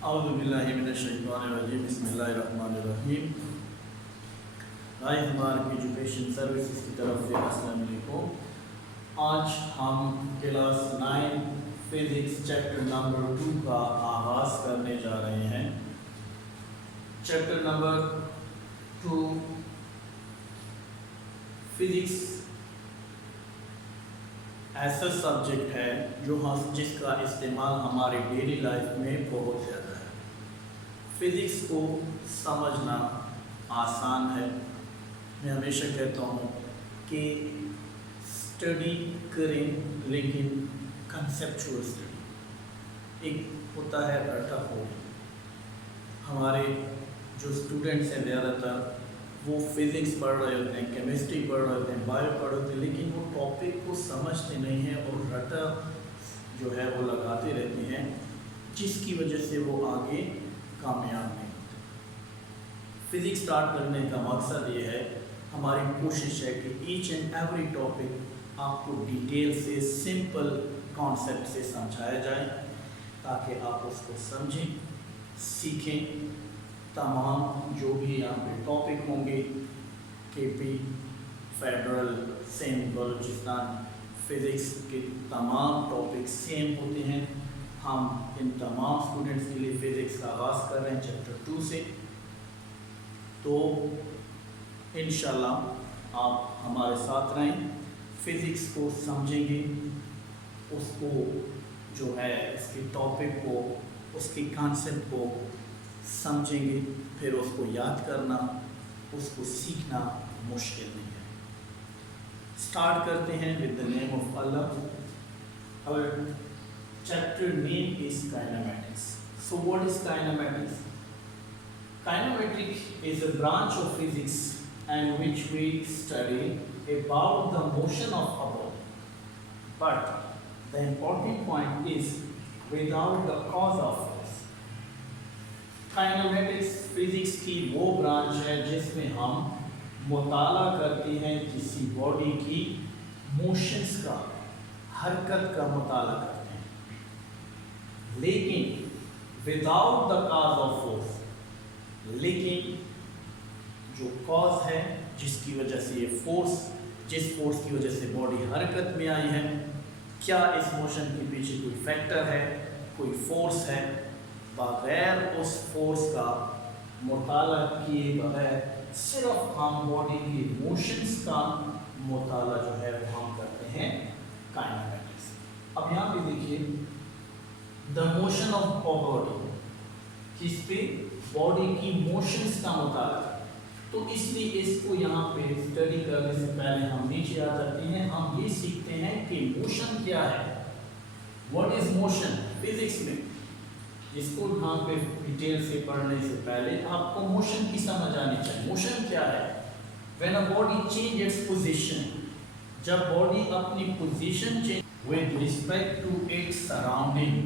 اعوذ باللہ من الشیطان الرجیم بسم اللہ الرحمن الرحیم. ہمارے ایجوکیشن سروسز کی طرف سے السلام علیکم. آج ہم کلاس 9 فزکس چیپٹر نمبر 2 کا آغاز کرنے جا رہے ہیں. چیپٹر نمبر 2 فزکس ایسا سبجیکٹ ہے جس کا استعمال ہمارے ڈیلی لائف میں بہت زیادہ ہے. فزکس کو سمجھنا آسان ہے. میں ہمیشہ کہتا ہوں کہ اسٹڈی کریں لیکن کنسیپچول اسٹڈی. ایک ہوتا ہے رٹا ہو. ہمارے جو اسٹوڈنٹس ہیں زیادہ تر وہ فزکس پڑھ رہے ہوتے ہیں, کیمسٹری پڑھ رہے ہوتے ہیں, بایو پڑھ رہے ہوتے ہیں, لیکن وہ ٹاپک کو سمجھتے نہیں ہیں اور رٹا جو ہے وہ لگاتے رہتے ہیں, جس کی وجہ سے وہ آگے کامیاب نہیں ہوتے. فزکس اسٹارٹ کرنے کا مقصد یہ ہے, ہماری کوشش ہے کہ ایچ اینڈ ایوری ٹاپک آپ کو ڈیٹیل سے سمپل کانسیپٹ سے سمجھایا جائے تاکہ آپ اس کو سمجھیں, سیکھیں. تمام جو بھی یہاں پہ ٹاپک ہوں گے, کے پی, فیڈرل, سیم بلوچستان, فزکس کے تمام ٹاپک سیم ہوتے ہیں. ہم ان تمام اسٹوڈنٹس کے لیے فزکس کا آغاز کر رہے ہیں چیپٹر 2 سے. تو انشاءاللہ آپ ہمارے ساتھ رہیں, فزکس کو سمجھیں گے, اس کو جو ہے اس کے ٹاپک کو, اس کے کانسیپٹ کو سمجھیں گے, پھر اس کو یاد کرنا, اس کو سیکھنا مشکل نہیں ہے. اسٹارٹ کرتے ہیں ود دا نیم آف اللہ. اور chapter name is kinematics. So what is kinematics? Kinemetric is a branch of physics in which we study about the motion of a body. But the important point is without the cause of force. Kinematics physics کی وہ branch ہے جس میں ہم مطالعہ کرتے ہیں کسی باڈی کی موشنز کا, حرکت کا مطالعہ کرتے ہیں, لیکن without the cause of force. لیکن جو کاز ہے جس کی وجہ سے یہ فورس, جس فورس کی وجہ سے باڈی حرکت میں آئی ہے, کیا اس موشن کے پیچھے کوئی فیکٹر ہے, کوئی فورس ہے, بغیر اس فورس کا مطالعہ کیے بغیر صرف ہم باڈی کی موشنز کا مطالعہ جو ہے وہ ہم کرتے ہیں کائنیمیٹکس. اب یہاں پہ دیکھیے, دا موشن آف باڈی, کس پہ؟ باڈی کی موشنز کا مطالعہ. تو اس لیے اس کو یہاں پہ اسٹڈی کرنے سے پہلے ہم نیچے آ جاتے ہیں, ہم یہ سیکھتے ہیں کہ موشن کیا ہے. واٹ از موشن فزکس میں؟ اس کو یہاں پہ ڈیٹیل سے پڑھنے سے پہلے آپ کو موشن کی سمجھ آنی چاہیے. موشن کیا ہے؟ when a body change its position, جب باڈی اپنی position change with respect to its surrounding.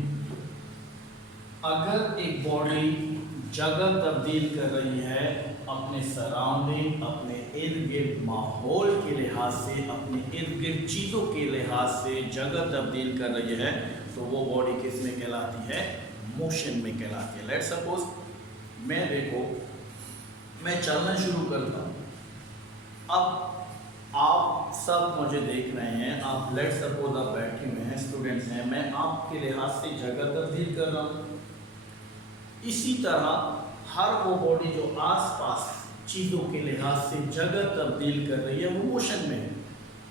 اگر ایک باڈی جگہ تبدیل کر رہی ہے اپنے سراؤنڈنگ, اپنے ارد گرد ماحول کے لحاظ سے, اپنے ارد گرد چیزوں کے لحاظ سے جگہ تبدیل کر رہی ہے, تو وہ باڈی کس میں کہلاتی ہے؟ موشن میں کہلاتی ہے. لیٹ سپوز میں دیکھو میں چلنا شروع کرتا ہوں. اب آپ سب مجھے دیکھ رہے ہیں, آپ لیٹ سپوز آپ بیٹھے ہوئے ہیں, اسٹوڈنٹس ہیں, میں آپ کے لحاظ سے جگہ تبدیل کر رہا ہوں. اسی طرح ہر وہ باڈی جو آس پاس چیزوں کے لحاظ سے جگہ تبدیل کر رہی ہے وہ موشن میں ہے.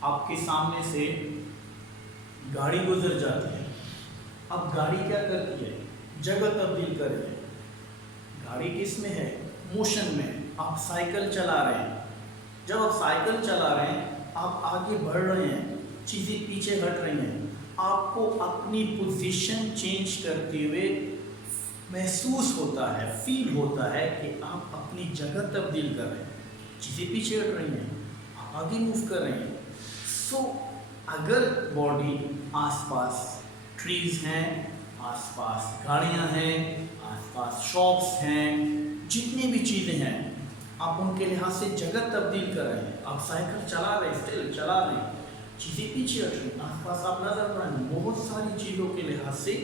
آپ کے سامنے سے گاڑی گزر جاتی ہے. اب گاڑی کیا کرتی ہے؟ جگہ تبدیل کر رہی ہے. گاڑی کس میں ہے؟ موشن میں. آپ سائیکل چلا رہے ہیں, جب آپ سائیکل چلا رہے ہیں آپ آگے بڑھ رہے ہیں, چیزیں پیچھے ہٹ رہی ہیں, آپ کو اپنی پوزیشن چینج کرتے ہوئے محسوس ہوتا ہے, فیل ہوتا ہے کہ آپ اپنی جگہ تبدیل کر رہے ہیں, چیزیں پیچھے ہٹ رہی ہیں, آپ آگے موو کر رہے ہیں. سو اگر باڈی آس پاس ٹریز ہیں, آس پاس گاڑیاں ہیں, آس پاس شاپس ہیں, جتنی بھی چیزیں ہیں, آپ ان کے لحاظ سے جگہ تبدیل کر رہے ہیں. آپ سائیکل چلا رہے ہیں, اسٹل چلا رہے ہیں, چیزیں پیچھے ہٹ رہی ہیں, آس پاس آپ نظر پڑ رہے ہیں, بہت ساری چیزوں کے لحاظ سے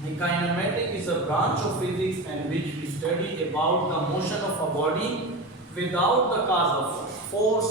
Kinematic is a branch of physics in which we study about the motion of a body without the cause of force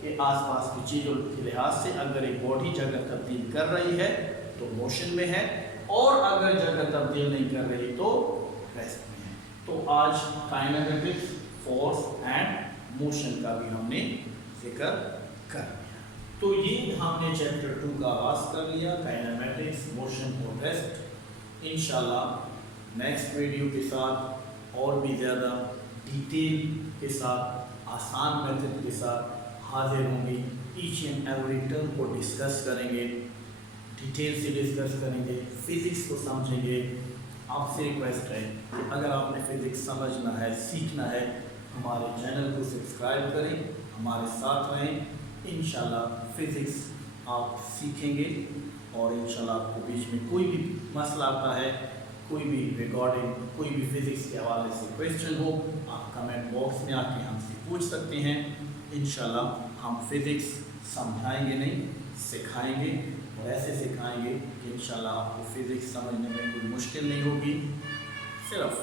کہ آس پاس کی چیزوں کے لحاظ سے اگر ایک باڈی جگہ تبدیل کر رہی ہے تو موشن میں ہے، اور اگر جگہ تبدیل نہیں کر رہی تو ریسٹ میں ہے۔ تو آج کائنیمیٹکس، فورس اینڈ موشن کا بھی ہم نے ذکر کر لیا۔ تو یہ ہم نے چیپٹر 2 کا آغاز کر لیا، کائنیمیٹکس، موشن اور ریسٹ۔ انشاءاللہ نیکسٹ ویڈیو کے ساتھ اور بھی زیادہ ڈیٹیل کے ساتھ، آسان میتھڈ کے ساتھ حاضر ہوں گے۔ ایچ اینڈ ایوری ٹرم کو ڈسکس کریں گے، ڈیٹیل سے ڈسکس کریں گے، فزکس کو سمجھیں گے۔ آپ سے ریکویسٹ ہے کہ اگر آپ نے فزکس سمجھنا ہے، سیکھنا ہے، ہمارے چینل کو سبسکرائب کریں، ہمارے ساتھ رہیں۔ انشاءاللہ فزکس آپ سیکھیں گے، اور انشاءاللہ آپ کو بیچ میں کوئی بھی مسئلہ آتا ہے، کوئی بھی ریکارڈنگ، کوئی بھی فزکس کے حوالے سے کویسچن ہو، آپ کمنٹ باکس میں آ کے ہم سے پوچھ سکتے ہیں۔ انشاءاللہ ہم فزکس سمجھائیں گے نہیں، سکھائیں گے، اور ایسے سکھائیں گے کہ انشاءاللہ آپ کو فزکس سمجھنے میں کوئی مشکل نہیں ہوگی۔ صرف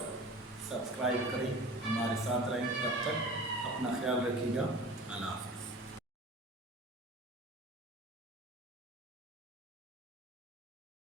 سبسکرائب کریں، ہمارے ساتھ رہیں، تب تک اپنا خیال رکھیے گا۔ اللہ حافظ۔